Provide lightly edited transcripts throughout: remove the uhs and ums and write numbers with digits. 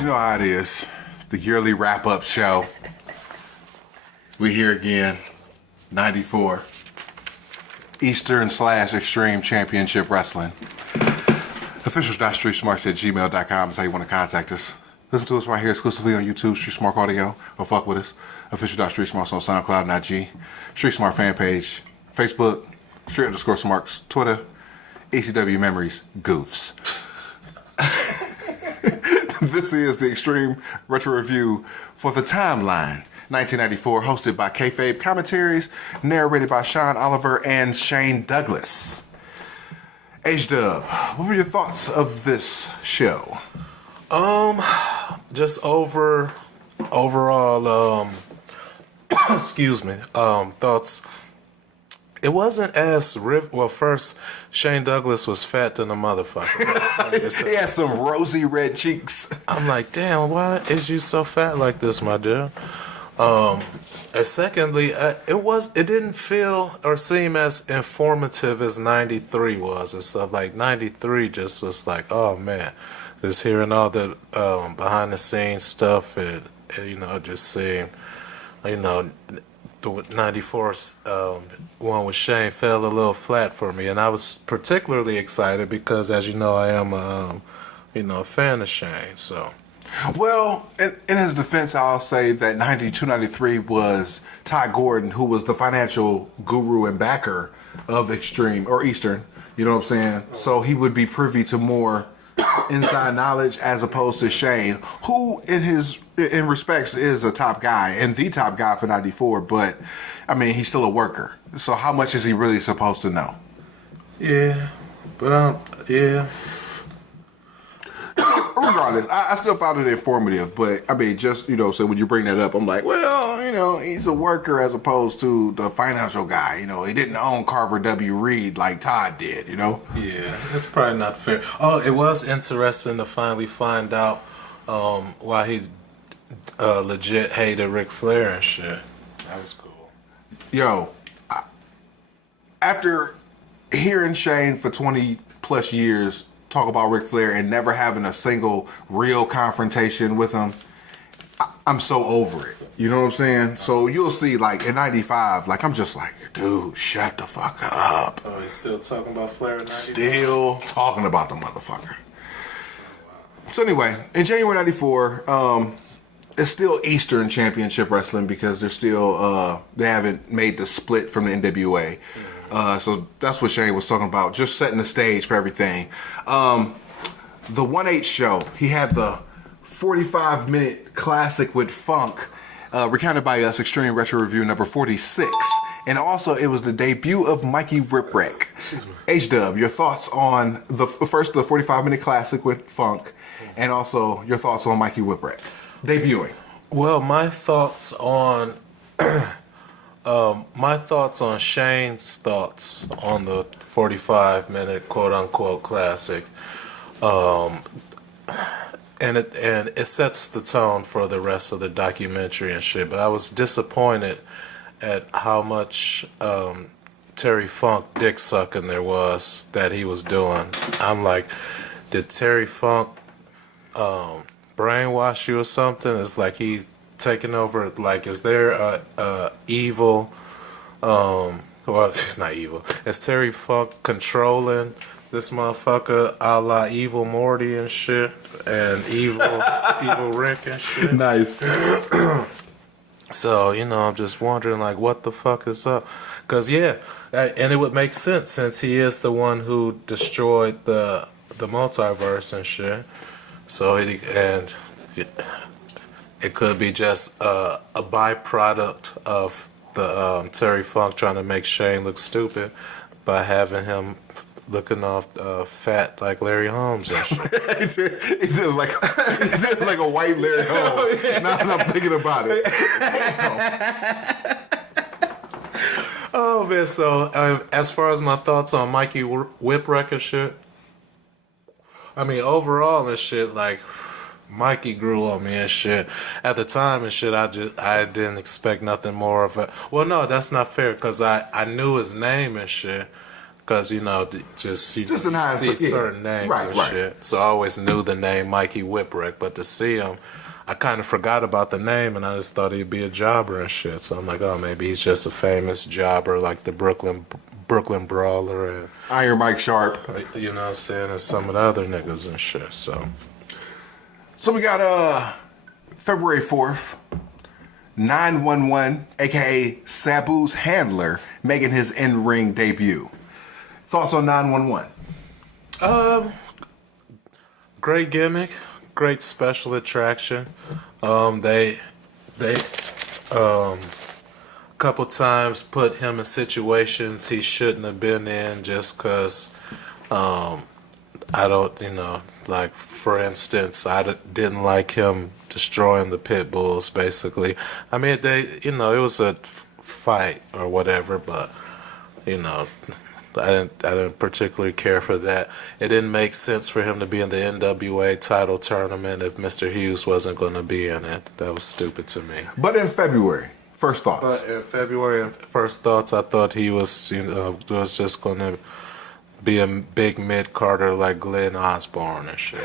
You know how it is. The yearly wrap-up show. We here again. 94. Eastern/Extreme Championship Wrestling. Official.StreetSmarks@gmail.com is how you want to contact us. Listen to us right here exclusively on YouTube, Street Smart Audio, or fuck with us. Official.StreetSmarks on SoundCloud and IG. Street Smart fan page, Facebook, Street_Smarks, Twitter, ECW Memories, Goofs. This is the Extreme Retro Review for the Timeline, 1994, hosted by Kayfabe, Commentaries, narrated by Sean Oliver and Shane Douglas. H-Dub, what were your thoughts of this show? Just overall, excuse me, thoughts. It wasn't as well. First, Shane Douglas was fat than a motherfucker. He had some rosy red cheeks. I'm like, damn, why is you so fat like this, my dear? And secondly, it didn't feel or seem as informative as 93 was and stuff. Like 93 just was like, oh man, just hearing all the behind the scenes stuff and just seeing, the 94's one with Shane fell a little flat for me, and I was particularly excited because, as you know, I am a fan of Shane. So, well, in his defense, I'll say that 92, 93 was Ty Gordon, who was the financial guru and backer of Extreme or Eastern. You know what I'm saying? So he would be privy to more inside knowledge as opposed to Shane, who in respects is a top guy and the top guy for 94, but I mean he's still a worker. So how much is he really supposed to know? Yeah, but yeah. Regardless, I still found it informative, but I mean, just, so when you bring that up, I'm like, well, he's a worker as opposed to the financial guy. He didn't own Carver W. Reed like Todd did, Yeah, that's probably not fair. Oh, it was interesting to finally find out why he legit hated Ric Flair and shit. That was cool. Yo, after hearing Shane for 20 plus years talk about Ric Flair and never having a single real confrontation with him, I'm so over it. You know what I'm saying? So you'll see, like, in 95, like, I'm just like, dude, shut the fuck up. Oh, he's still talking about Flair in 95? Still talking about the motherfucker. So anyway, in January 94, it's still Eastern Championship Wrestling because they're still, they haven't made the split from the NWA. So that's what Shane was talking about, just setting the stage for everything. The 1/8 show, he had the 45-minute classic with Funk, recounted by us, Extreme Retro Review number 46. And also, it was the debut of Mikey Whipwreck. H-Dub, your thoughts on the 45-minute classic with Funk, and also your thoughts on Mikey Whipwreck debuting. Well, my thoughts on Shane's thoughts on the 45-minute quote-unquote classic, and it sets the tone for the rest of the documentary and shit. But I was disappointed at how much Terry Funk dick sucking there was that he was doing. I'm like, did Terry Funk brainwash you or something? It's like he taking over. Like, is there a evil? Well, it's not evil. Is Terry Funk controlling this motherfucker, a la Evil Morty and shit, and Evil Rick and shit? Nice. So, I'm just wondering, like, what the fuck is up? Because, yeah, and it would make sense since he is the one who destroyed the multiverse and shit. So, it could be just a byproduct of the Terry Funk trying to make Shane look stupid. by having him looking off fat like Larry Holmes and shit. he did like a white Larry Holmes. Now that I'm thinking about it. Oh man, so as far as my thoughts on Mikey Whipwreck and shit, I mean overall and shit, like Mikey grew on me and shit. At the time and shit, I didn't expect nothing more of it. Well, no, that's not fair because I knew his name and shit. Because, you know, just you see certain names and shit. So I always knew the name Mikey Whipwreck. But to see him, I kind of forgot about the name and I just thought he'd be a jobber and shit. So I'm like, oh, maybe he's just a famous jobber like the Brooklyn Brawler and Iron Mike Sharp. You know what I'm saying? And some of the other niggas and shit. So we got February 4th, 911, a.k.a. Sabu's handler, making his in-ring debut. Thoughts on 911? Great gimmick, great special attraction. They couple times put him in situations he shouldn't have been in just because I don't, you know, like for instance, I didn't like him destroying the pit bulls. Basically, I mean it was a fight or whatever, but you know. I didn't particularly care for that. It didn't make sense for him to be in the NWA title tournament if Mr. Hughes wasn't going to be in it. That was stupid to me. But in February, first thoughts. But in February, first thoughts, I thought he was, was just going to be a big mid-carder like Glenn Osborne and shit.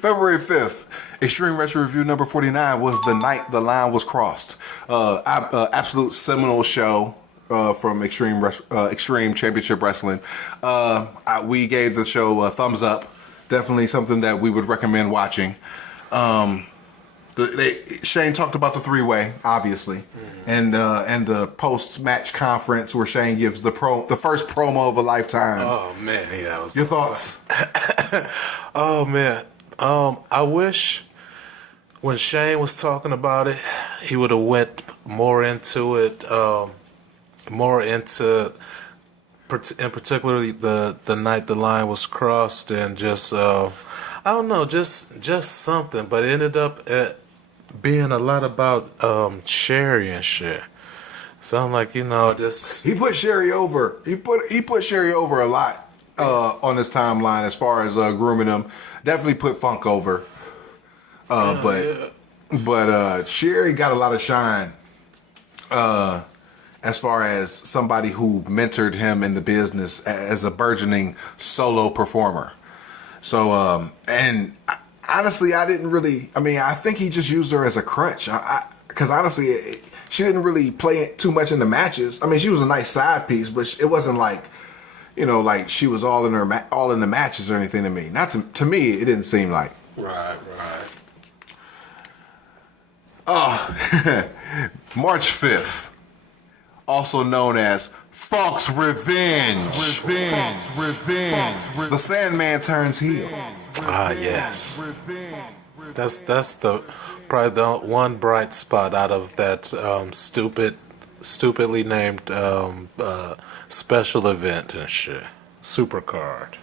February 5th, Extreme Retro Review number 49 was the night the line was crossed. Absolute seminal show. From Extreme Championship Wrestling. We gave the show a thumbs up. Definitely something that we would recommend watching. Shane talked about the three-way, obviously, and the post-match conference where Shane gives the first promo of a lifetime. Oh man, yeah. Your thoughts? Oh man, I wish when Shane was talking about it, he would have went more into it. More into, in particularly the night the line was crossed, and just I don't know, just something. But it ended up being a lot about Sherry and shit. So I'm like, you know, just he put Sherry over. He put Sherry over a lot on his timeline as far as grooming him. Definitely put Funk over. But Sherry got a lot of shine. As far as somebody who mentored him in the business as a burgeoning solo performer. So, and honestly, I think he just used her as a crutch. Because honestly, she didn't really play too much in the matches. I mean, she was a nice side piece, but it wasn't like, you know, like she was all in the matches or anything to me. Not to me, it didn't seem like. Right. March 5th. Also known as Funk's Revenge. The Sandman turns heel. Ah, yes. That's probably the one bright spot out of that stupidly named special event and shit. Supercard.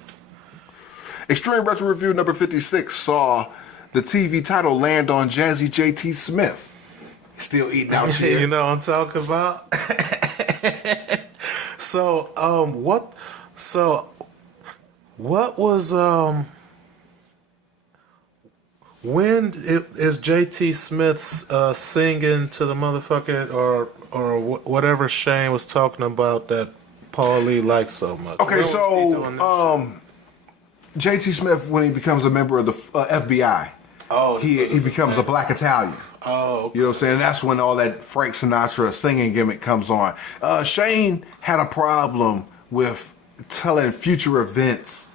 Extreme Retro Review number 56 saw the TV title land on Jazzy JT Smith. Still eating out here. You know what I'm talking about? So, what was, when is JT Smith's singing to the motherfucker or whatever Shane was talking about that Paul Lee likes so much? Okay, so, JT Smith, when he becomes a member of the FBI, he becomes a black Italian. Oh, okay. You know what I'm saying? That's when all that Frank Sinatra singing gimmick comes on. Shane had a problem with telling future events,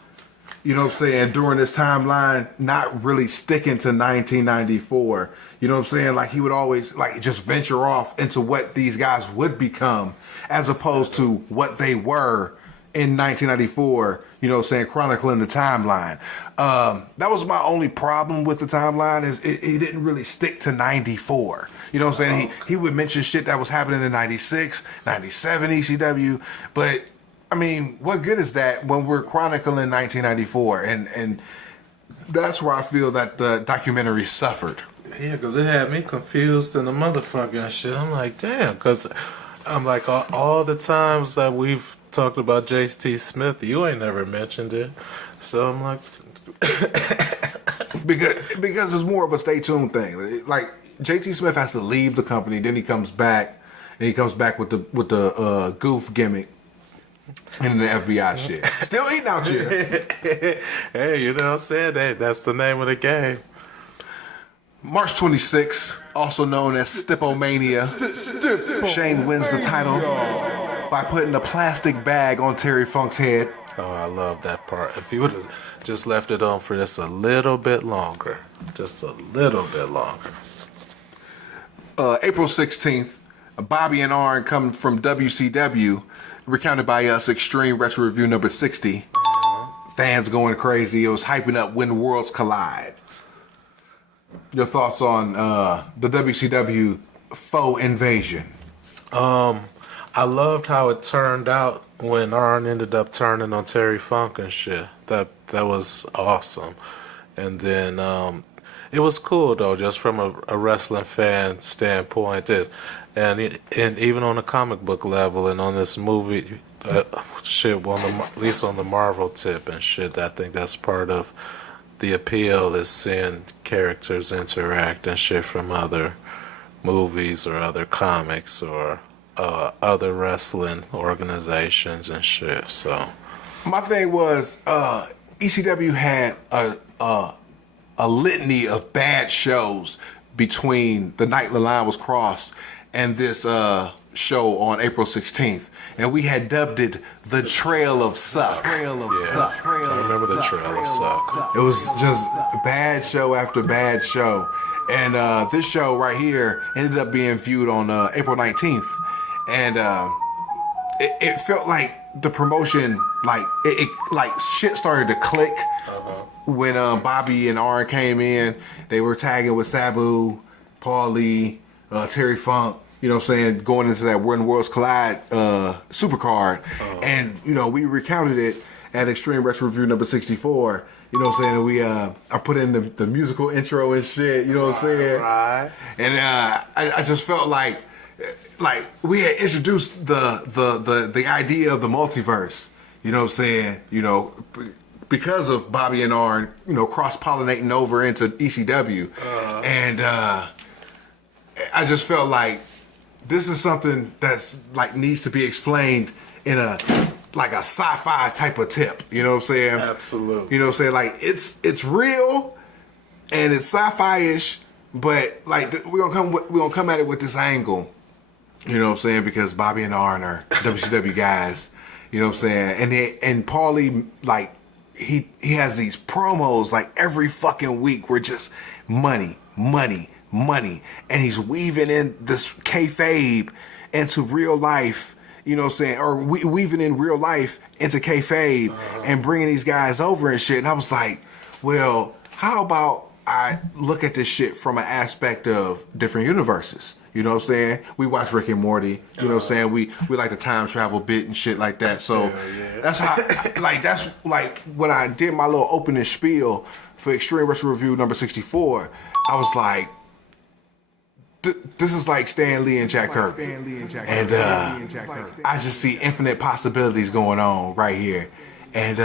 you know what I'm saying, during this timeline, not really sticking to 1994. You know what I'm saying? Like he would always like just venture off into what these guys would become as opposed to what they were in 1994, you know, saying chronicling the timeline. That was my only problem with the timeline is it didn't really stick to 94. You know what I'm saying? He would mention shit that was happening in 96, 97 ECW, but I mean, what good is that when we're chronicling 1994? And that's where I feel that the documentary suffered. Yeah, because it had me confused in the motherfucker and shit. I'm like, damn, because I'm like, all the times that we've talked about J.T. Smith, you ain't never mentioned it. So I'm like... because it's more of a stay tuned thing. Like, J.T. Smith has to leave the company, then he comes back, and he comes back with the goof gimmick. And the FBI shit. Still eating out here. Hey, you know what I'm saying? Hey, that's the name of the game. March 26th, also known as Stipomania, Shane wins the title by putting a plastic bag on Terry Funk's head. Oh, I love that part. If you would have just left it on for just a little bit longer. Just a little bit longer. April 16th, Bobby and Arn come from WCW, recounted by us, Extreme Retro Review number 60. Fans going crazy. It was hyping up When Worlds Collide. Your thoughts on the WCW faux invasion? I loved how it turned out when Arn ended up turning on Terry Funk and shit. That was awesome. And then it was cool though, just from a wrestling fan standpoint. And even on a comic book level and on this movie shit, at least on the Marvel tip and shit, I think that's part of the appeal is seeing characters interact and shit from other movies or other comics or other wrestling organizations and shit. So my thing was ECW had a litany of bad shows between the night the line was crossed and this show on April 16th, and we had dubbed it the Trail of Suck. I remember the Trail of Suck. It was just bad show after bad show, and this show right here ended up being viewed on April 19th, and it felt like the promotion, like it like shit started to click when Bobby and Arn came in. They were tagging with Sabu, Paul Lee, Terry Funk. You know what I'm saying? Going into that When Worlds Collide supercard. And, you know, we recounted it at Extreme Retro Review number 64. You know what I'm saying? And we I put in the musical intro and shit. You know what I'm saying? Right. And I just felt like we had introduced the idea of the multiverse. You know what I'm saying? You know, because of Bobby and Arn, you know, cross-pollinating over into ECW. And I just felt like this is something that's like needs to be explained in a like a sci-fi type of tip. You know what I'm saying? Absolutely. You know what I'm saying? Like it's real and it's sci-fi-ish, but like we're gonna come at it with this angle. You know what I'm saying? Because Bobby and Arn are WCW guys. You know what I'm saying? And Paulie, like he has these promos like every fucking week where just money, and he's weaving in this kayfabe into real life, you know what I'm saying, or weaving in real life into kayfabe and bringing these guys over and shit. And I was like, well, how about I look at this shit from an aspect of different universes? You know what I'm saying? We watch Rick and Morty. You know what I'm saying? We like the time travel bit and shit like that. So that's how, that's when I did my little opening spiel for Extreme Retro Review number 64, I was like, this is like Stan Lee and Jack Kirby. And I just see infinite possibilities going on right here. And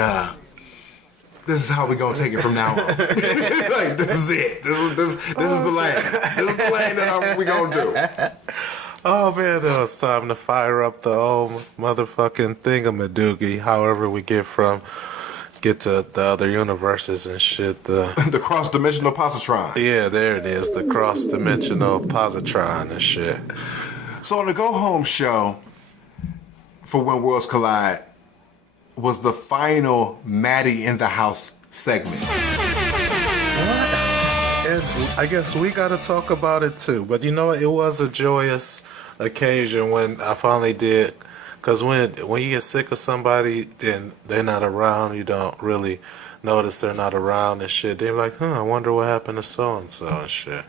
this is how we gonna take it from now on. Like, this is it. This is the lane. This is the lane that we gonna do. Oh man, it was time to fire up the old motherfucking thingamadoogie. However we get to the other universes and shit. The cross-dimensional positron. Yeah, there it is. The cross-dimensional positron and shit. So on the Go Home show for When Worlds Collide was the final Maddie in the House segment. And I guess we got to talk about it too. But you know what? It was a joyous occasion when I finally did Because when you get sick of somebody, then they're not around. You don't really notice they're not around and shit. They're like, I wonder what happened to so and so and shit.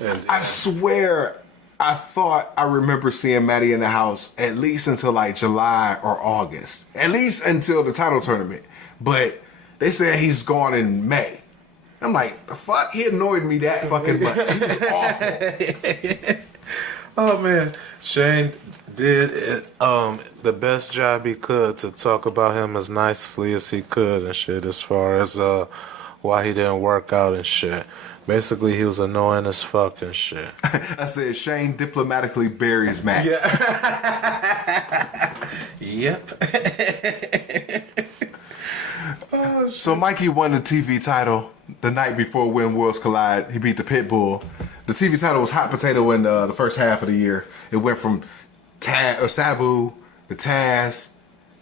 And, I swear, I thought I remember seeing Matty in the house at least until like July or August. At least until the title tournament. But they said he's gone in May. I'm like, the fuck? He annoyed me that fucking much. He was awful. Oh man, Shane did it, the best job he could to talk about him as nicely as he could and shit, as far as why he didn't work out and shit. Basically, he was annoying as fuck and shit. I said Shane diplomatically buries Matt. Yeah. Yep. So Mikey won the TV title the night before When Worlds Collide. He beat the Pitbull. The TV title was hot potato in the first half of the year. It went from Sabu to Taz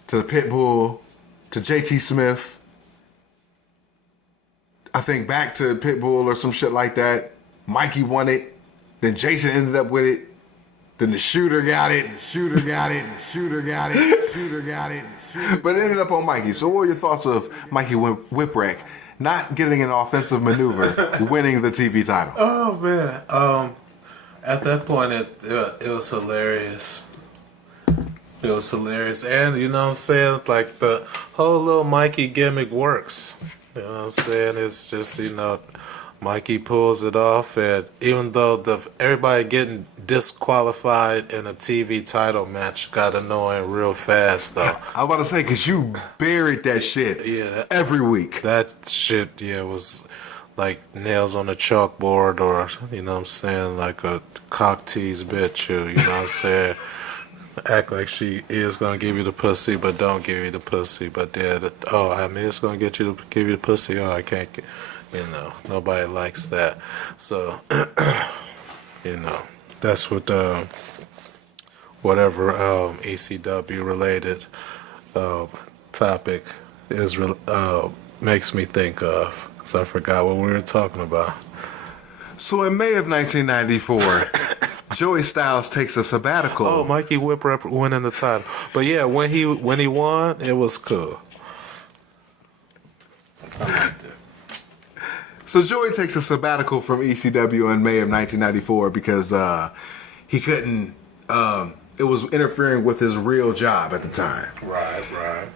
to the Pitbull to JT Smith. I think back to Pitbull or some shit like that. Mikey won it. Then Jason ended up with it. Then the Shooter got it. And the Shooter got it. And the Shooter got it. And the Shooter got it. But it ended up on Mikey. So what were your thoughts of Mikey Whipwreck not getting an offensive maneuver, winning the TV title? Oh man. At that point it was hilarious. It was hilarious. And you know what I'm saying? Like the whole little Mikey gimmick works. You know what I'm saying? It's just, Mikey pulls it off, and even though everybody getting disqualified in a TV title match got annoying real fast, though. I was about to say, because you buried that shit every week. That shit, was like nails on a chalkboard, or, you know what I'm saying, like a cock tease bitch, you know what I'm saying? Act like she is gonna give you the pussy, but don't give you the pussy. But it's gonna give you the pussy. Oh, I can't get, nobody likes that. So, that's what whatever ECW related topic is makes me think of, because I forgot what we were talking about. So in May of 1994. Joey Styles takes a sabbatical. Oh, Mikey Whipwreck winning the title. But yeah, when he won, it was cool. I liked it. So Joey takes a sabbatical from ECW in May of 1994 because he couldn't. It was interfering with his real job at the time. Right.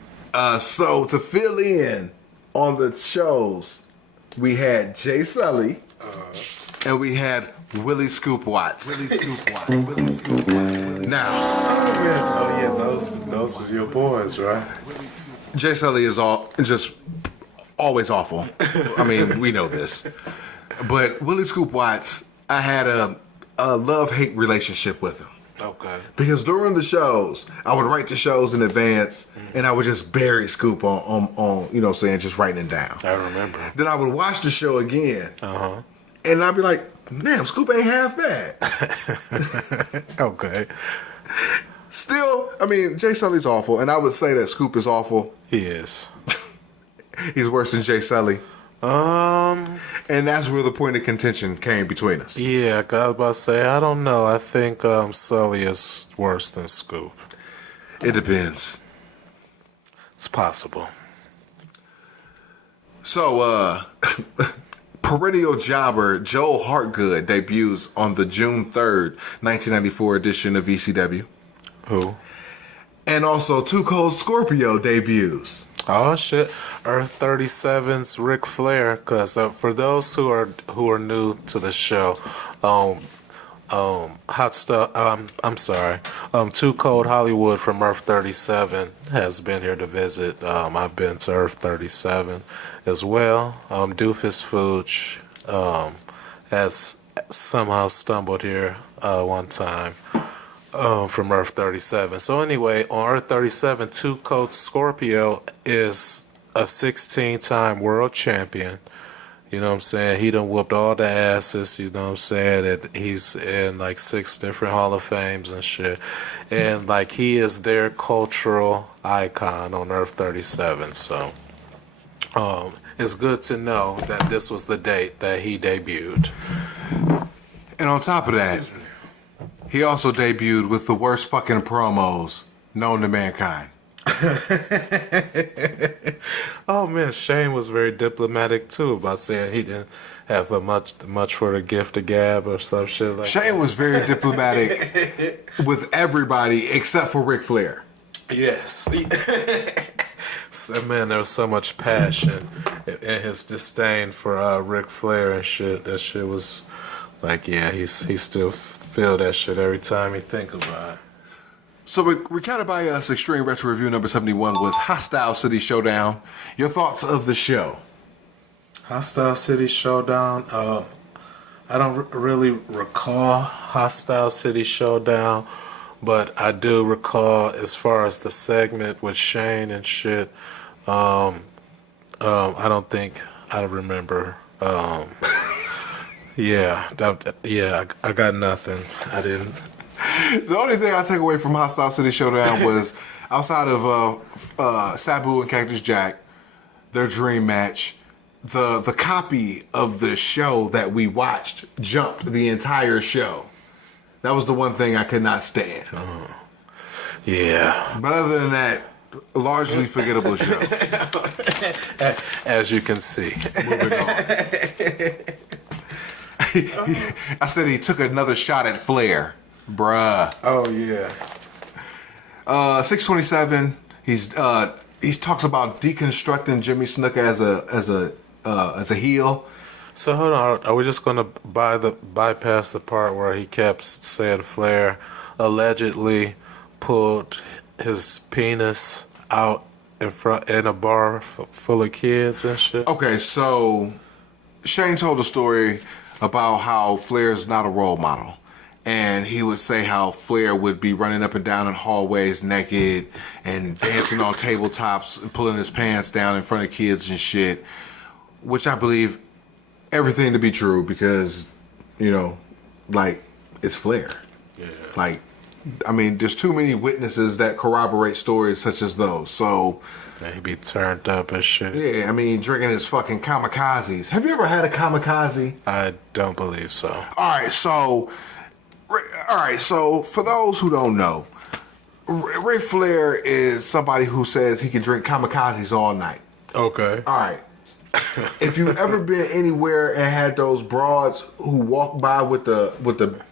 So to fill in on the shows, we had Jay Sully, and we had Willie Scoop Watts. Now, those was your boys, right? Jay Sully is always awful. I mean, we know this. But Willie Scoop Watts, I had a love-hate relationship with him. Okay. Because during the shows, I would write the shows in advance, and I would just bury Scoop on just writing it down. I remember. Then I would watch the show again, and I'd be like, damn, Scoop ain't half bad. Okay. Still, I mean, Jay Sully's awful, and I would say that Scoop is awful. He is. He's worse than Jay Sully. And that's where the point of contention came between us. Yeah, I was about to say, I don't know. I think Sully is worse than Scoop. It depends. It's possible. So, perennial jobber Joe Hartgood debuts on the June 3rd, 1994 edition of ECW. Who? And also, Too Cold Scorpio debuts. Oh shit! Earth 37's Ric Flair. Cause for those who are new to the show, hot stuff. I'm sorry. Too Cold Hollywood from Earth 37 has been here to visit. I've been to Earth 37 as well. Doofus Fooch has somehow stumbled here one time. From Earth 37. So anyway, on Earth 37, Too Cold Scorpio is a 16-time world champion. You know what I'm saying? He done whooped all the asses, you know what I'm saying? And he's in like 6 different Hall of Fames and shit. And like he is their cultural icon on Earth 37. So it's good to know that this was the date that he debuted. And on top of that, he also debuted with the worst fucking promos known to mankind. Oh man, Shane was very diplomatic too about saying he didn't have much for the gift of gab or some shit like that. Shane was very diplomatic with everybody except for Ric Flair. Yes. So, man, there was so much passion in his disdain for Ric Flair and shit. That shit was like, yeah, he still feel that shit every time he think about it. So recounted by us, Extreme Retro Review number 71 was Hostile City Showdown. Your thoughts of the show? Hostile City Showdown. I don't really recall Hostile City Showdown, but I do recall as far as the segment with Shane and shit. I don't think I remember. I got nothing. I didn't. The only thing I take away from Hostile City Showdown was outside of Sabu and Cactus Jack, their dream match, the copy of the show that we watched jumped the entire show. That was the one thing I could not stand. Yeah. But other than that, largely forgettable show. As you can see. Moving on. I said he took another shot at Flair. Bruh. Oh yeah. 627. He talks about deconstructing Jimmy Snuka as a heel. So hold on, are we just gonna bypass the part where he kept saying Flair allegedly pulled his penis out in a bar full of kids and shit? Okay, so Shane told a story about how Flair's not a role model. And he would say how Flair would be running up and down in hallways naked and dancing on tabletops and pulling his pants down in front of kids and shit. Which I believe everything to be true because, it's Flair. Yeah. There's too many witnesses that corroborate stories such as those. So yeah, he be turned up and shit. Yeah, drinking his fucking kamikazes. Have you ever had a kamikaze? I don't believe so. All right, so for those who don't know, Ric Flair is somebody who says he can drink kamikazes all night. Okay. All right. If you've ever been anywhere and had those broads who walk by with the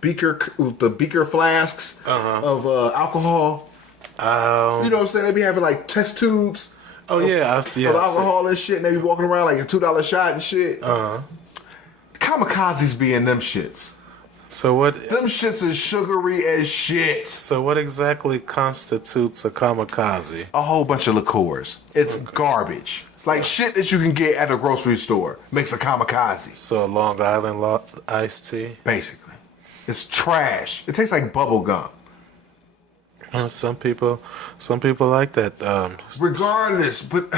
beaker flasks of alcohol, you know what I'm saying? They be having like test tubes. Of alcohol and shit, and they be walking around like a $2 shot and shit. Kamikazes be in them shits. So what? Them shits is sugary as shit. So what exactly constitutes a kamikaze? A whole bunch of liqueurs. It's garbage. It's like shit that you can get at a grocery store makes a kamikaze. So a Long Island iced tea? Basically. It's trash. It tastes like bubble gum. Some people like that. Regardless, but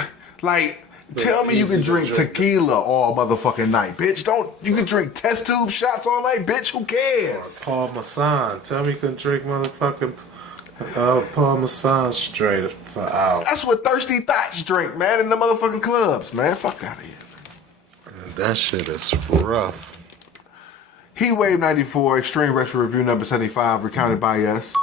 tell me you can drink tequila all motherfucking night, bitch. You can drink test tube shots all night, bitch. Who cares? Paul Masson. Tell me you can drink motherfucking Paul Masson straight for hours. That's what Thirsty Thoughts drink, man, in the motherfucking clubs, man. Fuck out of here. That shit is rough. Hwoud 94, Extreme Retro Review number 75, recounted by us.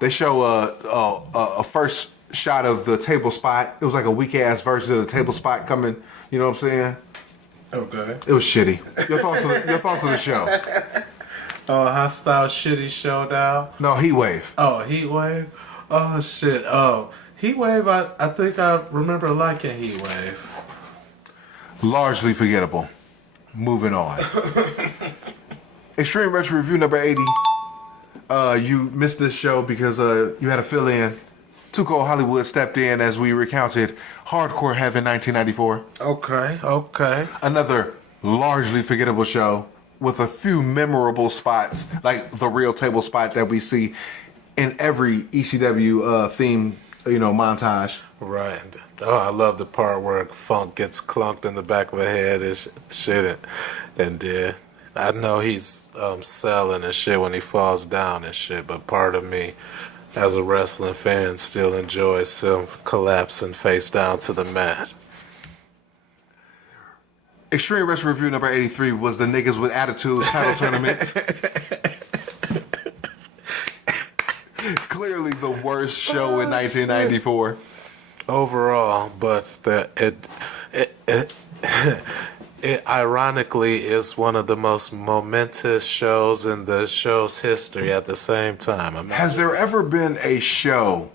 They show a first shot of the table spot. It was like a weak ass version of the table spot coming. You know what I'm saying? Okay. It was shitty. Your thoughts of the show? Hostile Shitty Showdown. No, Heat Wave. Oh, Heat Wave. Oh shit. Oh, Heat Wave. I think I remember liking Heat Wave. Largely forgettable. Moving on. Extreme Retro Review number 80. You missed this show because you had a fill-in. Too Cold Hollywood stepped in as we recounted Hardcore Heaven 1994. Okay. Another largely forgettable show with a few memorable spots, like the real table spot that we see in every ECW theme, montage. Right. Oh, I love the part where Funk gets clunked in the back of the head and shit. And I know he's selling and shit when he falls down and shit, but part of me, as a wrestling fan, still enjoys him collapsing face down to the mat. Extreme Retro Review number 83 was the Niggas with Attitudes title tournament. clearly the worst show in 1994. Overall, but it ironically is one of the most momentous shows in the show's history at the same time. Has there ever been a show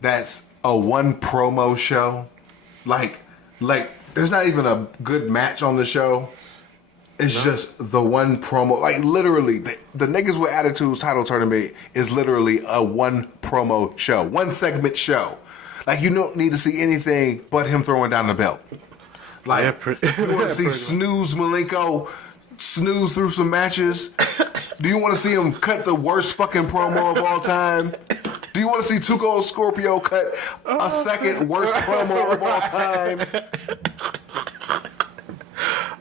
that's a one promo show? Like there's not even a good match on the show. It's just the one promo. Like literally, the Niggas with Attitudes title tournament is literally a one promo show, one segment show. Like you don't need to see anything but him throwing down the belt. Like you want to see Snooze Malenko snooze through some matches? Do you want to see him cut the worst fucking promo of all time? Do you want to see Tuco Scorpio cut a second worst promo of all time?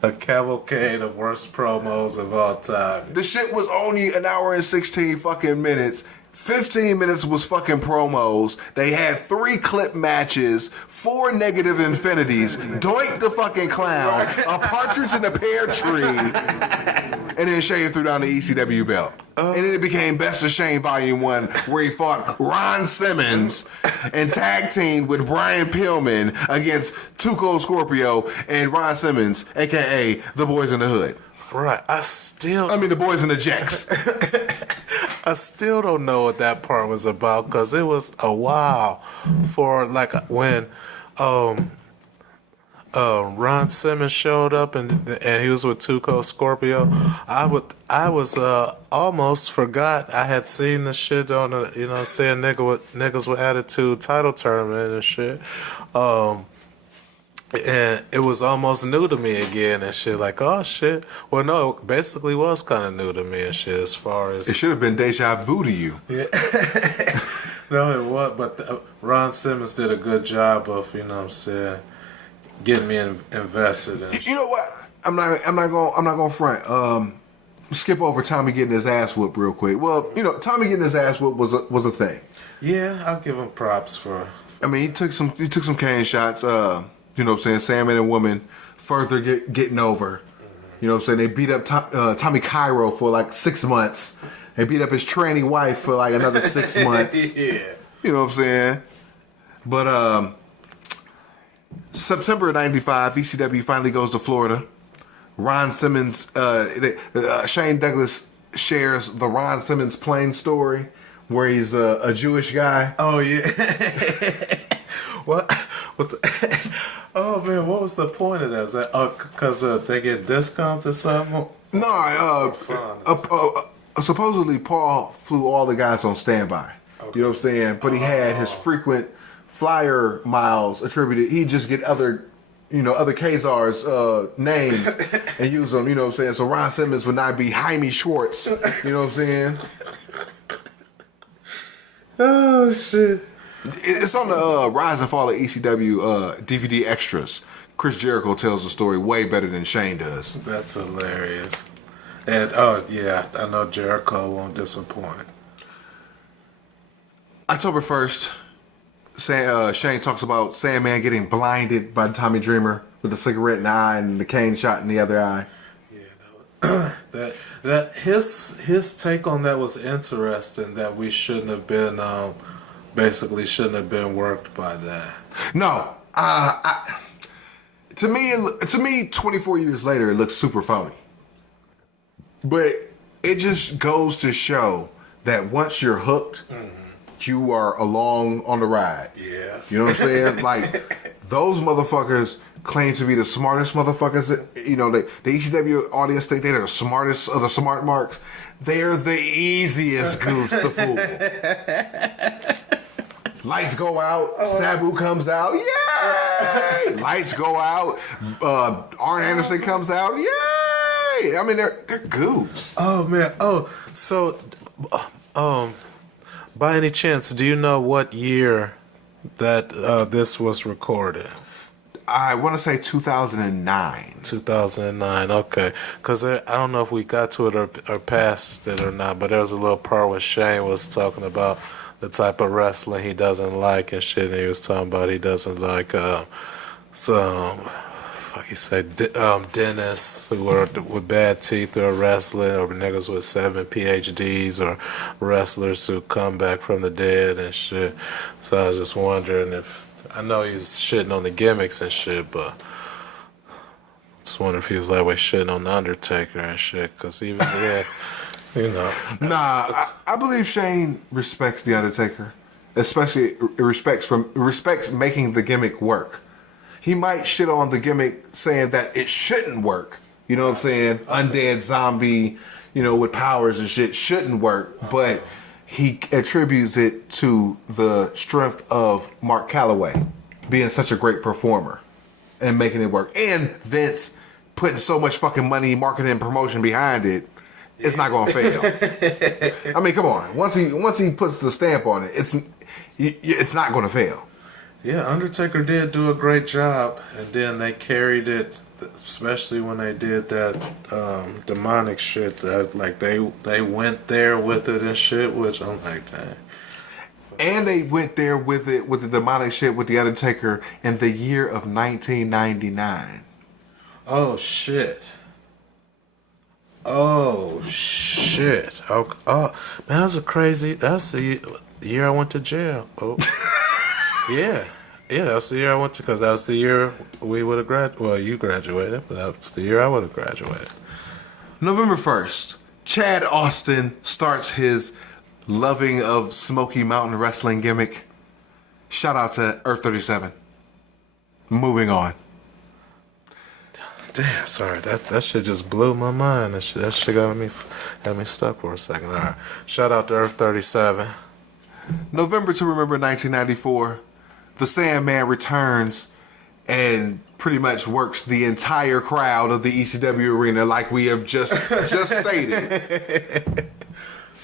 A cavalcade of worst promos of all time. The shit was only an hour and 16 fucking minutes. 15 minutes was fucking promos. They had 3 clip matches, 4 negative infinities, Doink the fucking Clown, a partridge in a pear tree, and then Shane threw down the ECW belt. And then it became Best of Shane Volume 1, where he fought Ron Simmons and tag teamed with Brian Pillman against Tuco Scorpio and Ron Simmons, a.k.a. the Boys in the Hood. Right. The Boys in the Jacks. I still don't know what that part was about because it was a while for like when Ron Simmons showed up and he was with Tuco Scorpio. I was almost forgot I had seen the shit on the Niggas with Attitude title tournament and shit. And it was almost new to me again and shit. Like, oh shit. Well, no, it basically was kind of new to me and shit as far as. It should have been deja vu to you. Yeah. No, it was. But Ron Simmons did a good job of, getting me invested in. You know what? I'm not gonna front. Skip over Tommy getting his ass whooped real quick. Well, Tommy getting his ass whooped was a thing. Yeah, I'll give him props for. I mean, he took some cane shots. You know what I'm saying? Sandman and Woman further getting over. You know what I'm saying? They beat up Tommy Cairo for like 6 months. They beat up his tranny wife for like another 6 months. Yeah. You know what I'm saying? But September of 95, ECW finally goes to Florida. Ron Simmons, Shane Douglas shares the Ron Simmons plane story where he's a Jewish guy. Oh, yeah. What? Oh man, what was the point of that? Is that because they get discounts or something? No, supposedly Paul flew all the guys on standby. Okay. You know what I'm saying? But he had his frequent flyer miles attributed. He'd just get other Kazar's names and use them. You know what I'm saying? So Ron Simmons would not be Jaime Schwartz. You know what I'm saying? Oh shit. It's on the Rise and Fall of ECW DVD extras. Chris Jericho tells the story way better than Shane does. That's hilarious. And I know Jericho won't disappoint. October 1st, Shane talks about Sandman getting blinded by Tommy Dreamer with a cigarette in the eye and the cane shot in the other eye. Yeah, that his take on that was interesting. That we shouldn't have been. Basically shouldn't have been worked by that. No. To me, 24 years later, it looks super phony. But it just goes to show that once you're hooked, you are along on the ride. Yeah. You know what I'm saying? Like, those motherfuckers claim to be the smartest motherfuckers. The ECW audience think they're the smartest of the smart marks. They're the easiest goofs to fool. Lights go out. Sabu comes out. Yay! Lights go out. Arn Anderson comes out. Yay! I mean, they're goofs. Oh man. Oh, so, by any chance, do you know what year that this was recorded? I want to say 2009. 2009. Okay. Because I don't know if we got to it or passed it or not, but there was a little part where Shane was talking about the type of wrestling he doesn't like and shit. And he was talking about he doesn't like some fuck you say, dentists who are with bad teeth or wrestling, or niggas with 7 PhDs, or wrestlers who come back from the dead and shit. So I was just wondering if, I know he was shitting on the gimmicks and shit, but just wondering if he was that way shitting on the Undertaker and shit, because even then, you know. Nah, I believe Shane respects the Undertaker, especially respects making the gimmick work. He might shit on the gimmick saying that it shouldn't work. You know what I'm saying? Undead zombie, with powers and shit shouldn't work. But he attributes it to the strength of Mark Calloway being such a great performer and making it work. And Vince putting so much fucking money, marketing, and promotion behind it, it's not going to fail. I mean, come on. Once he puts the stamp on it, it's not going to fail. Yeah, Undertaker did do a great job, and then they carried it, especially when they did that demonic shit. That like they went there with it and shit, which I'm like, dang. And they went there with it with the demonic shit with the Undertaker in the year of 1999. Oh shit. Oh shit. Oh man, that's the year I went to jail. Oh. Yeah, that's the year I went to, because that was the year we would have graduated. Well, you graduated, but that's the year I would have graduated. November 1st, Chad Austin starts his loving of Smoky Mountain Wrestling gimmick. Shout out to Earth 37. Moving on. Damn, sorry, that shit just blew my mind. That shit got me stuck for a second. All right, shout out to Earth 37. November to remember 1994. The Sandman returns and pretty much works the entire crowd of the ECW arena like we have just stated.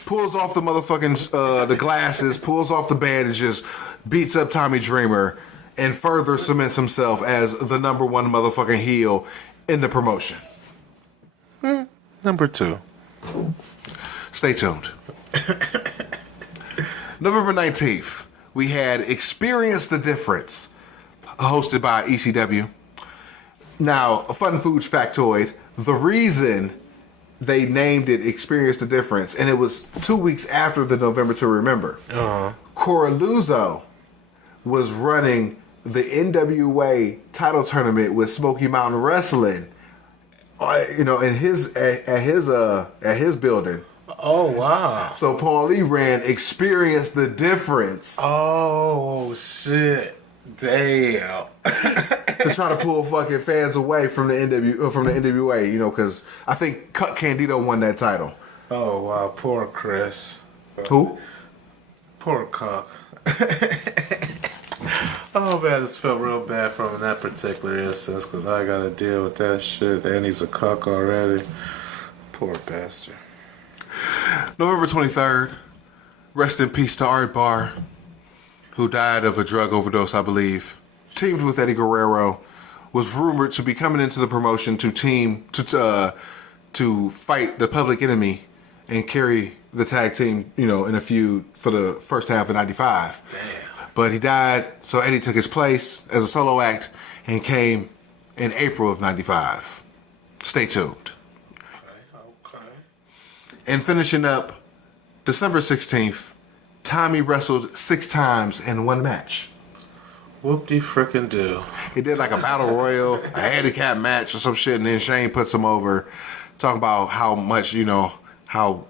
Pulls off the motherfucking the glasses, pulls off the bandages, beats up Tommy Dreamer, and further cements himself as the number one motherfucking heel in the promotion. Number 2. Stay tuned. November 19th, we had Experience the Difference, hosted by ECW. Now, a fun foods factoid, the reason they named it Experience the Difference, and it was 2 weeks after the November to Remember, Coraluzzo was running the NWA title tournament with Smoky Mountain Wrestling, in his building. Oh, wow. So Paul Lee ran Experience the Difference. Oh, shit. Damn. To try to pull fucking fans away from the NWA, because I think Cut Candido won that title. Oh, wow. Poor Chris. Who? Poor Cuck. Oh, man, I just felt real bad from that particular instance, because I got to deal with that shit, and he's a cuck already. Poor bastard. November 23rd, rest in peace to Art Barr, who died of a drug overdose, I believe. Teamed with Eddie Guerrero, was rumored to be coming into the promotion to fight the Public Enemy and carry the tag team, in a feud for the first half of '95. Damn. But he died, so Eddie took his place as a solo act and came in April of '95. Stay tuned. Okay. And finishing up, December 16th, Tommy wrestled 6 times in one match. Whoop-de-frickin' do. He did like a battle royal, a handicap match or some shit, and then Shane puts him over, talking about how much, how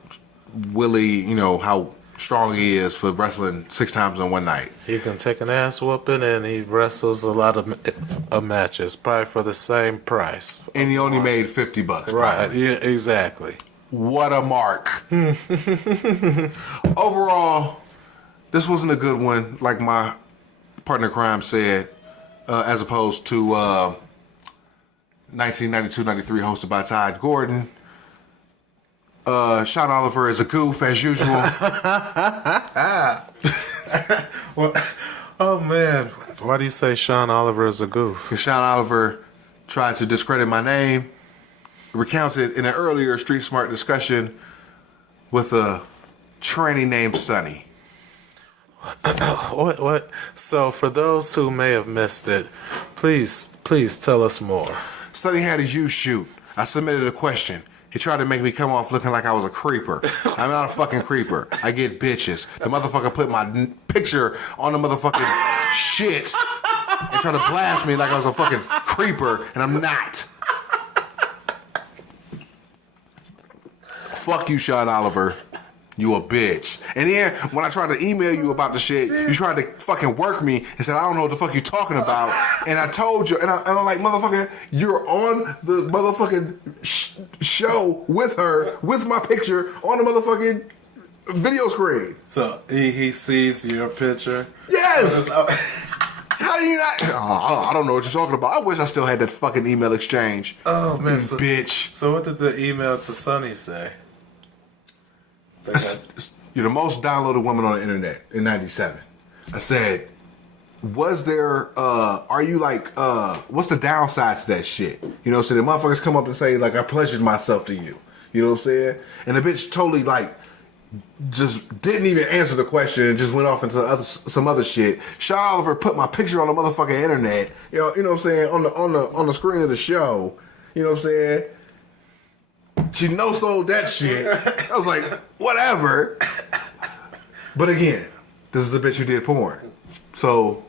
Willie, how strong he is for wrestling 6 times in one night. He can take an ass whooping, and he wrestles a lot of matches, probably for the same price. And he only made $50. Right, yeah, exactly. What a mark. Overall, this wasn't a good one, like my partner in crime said, as opposed to 1992-93 hosted by Todd Gordon. Sean Oliver is a goof as usual. Well, oh man, why do you say Sean Oliver is a goof? Because Sean Oliver tried to discredit my name, recounted in an earlier Street Smart discussion with a tranny named Sonny. What? So for those who may have missed it, please tell us more. Sonny had his youth shoot. I submitted a question. He tried to make me come off looking like I was a creeper. I'm not a fucking creeper. I get bitches. The motherfucker put my picture on the motherfucking shit and tried to blast me like I was a fucking creeper, and I'm not. Fuck you, Sean Oliver. You a bitch. And then when I tried to email you about the shit, you tried to fucking work me and said, I don't know what the fuck you talking about. And I told you, and I'm like, motherfucker, you're on the motherfucking show with her, with my picture on the motherfucking video screen. So he sees your picture? Yes! How do you not? I don't know what you're talking about. I wish I still had that fucking email exchange. Oh, man. Bitch. So what did the email to Sonny say? You're the most downloaded woman on the internet in 97. I said, was there, are you like, what's the downside to that shit? You know, so the motherfuckers come up and say, like, I pleasured myself to you. You know what I'm saying? And the bitch totally, like, just didn't even answer the question and just went off into some other shit. Sean Oliver put my picture on the motherfucking internet, you know what I'm saying, on the screen of the show. You know what I'm saying? She no-sold that shit. I was like, whatever. But again, this is a bitch who did porn. So,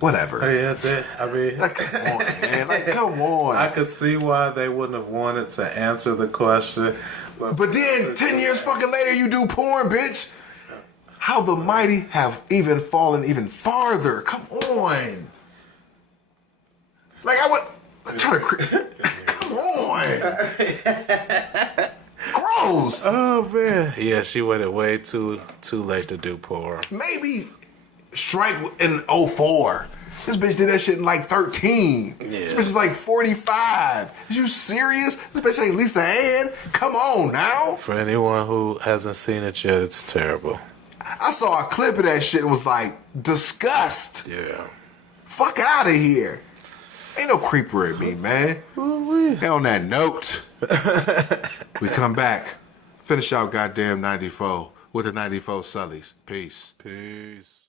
whatever. Yeah, I mean... Like, come on, man. Like, come on. I could see why they wouldn't have wanted to answer the question. But then, 10 years fucking later, you do porn, bitch. How the mighty have even fallen even farther. Come on. Like, I'm trying to... Come on. Gross. Oh, man. Yeah, she waited way too late to do porn. Maybe Shrike in 04. This bitch did that shit in like 13. Yeah. This bitch is like 45. Is you serious? This bitch ain't Lisa Ann. Come on now. For anyone who hasn't seen it yet, it's terrible. I saw a clip of that shit and was like, disgust. Yeah. Fuck out of here. Ain't no creeper in me, man. And on that note, we come back, finish out goddamn 94 with the 94 Sullies. Peace. Peace.